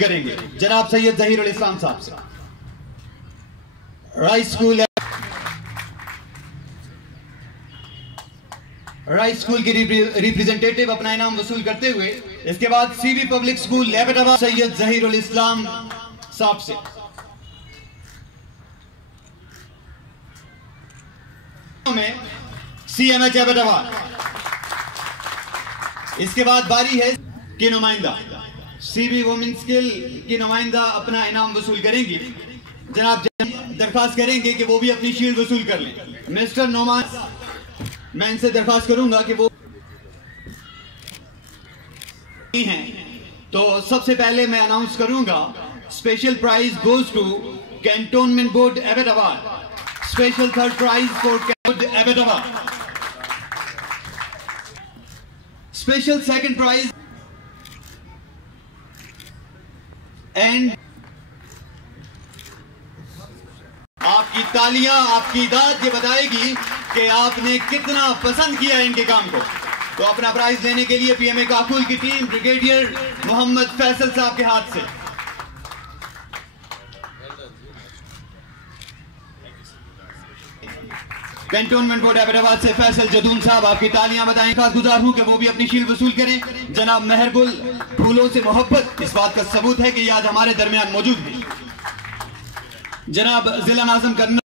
करेंगे जनाब सैयद जहीरुल इस्लाम साहब से। राइस स्कूल के रिप्रेजेंटेटिव अपना इनाम वसूल करते हुए इसके बाद CB public school Abbottabad Syed Zahirul Islam साहब से। CMH एबटाबाद। इसके बाद बारी है कि नुमाइंदा सीबी वुमेन स्किल की नुमाइंदा अपना इनाम वसूल करेंगी। जनाब दरखास्त करेंगे कि वो भी अपनी शील्ड वसूल कर लें। मिस्टर नोमान, मैं इनसे दरखास्त करूंगा कि वो हैं तो सबसे पहले मैं अनाउंस करूंगा special prize goes to cantonment board Abbottabad. Special third prize for Abbottabad. Special second prize and आपकी तालियां, आपकी दाद ये बताएगी कि आपने कितना पसंद किया इनके काम को। तो अपना प्राइज लेने के लिए पीएमए काकुल की टीम ब्रिगेडियर मोहम्मद फैसल साहब के हाथ से। कैंटोनमेंट बोर्ड एबटाबाद से फैसल जदून साहब, आपकी तालियां बताएं। खास गुजार हूं कि वो भी अपनी शील्ड वसूल करें। जनाब मेहरगुल, फूलों से मोहब्बत इस बात का सबूत है कि ये आज हमारे दरमियान मौजूद है। जनाब जिला नाज़िम करना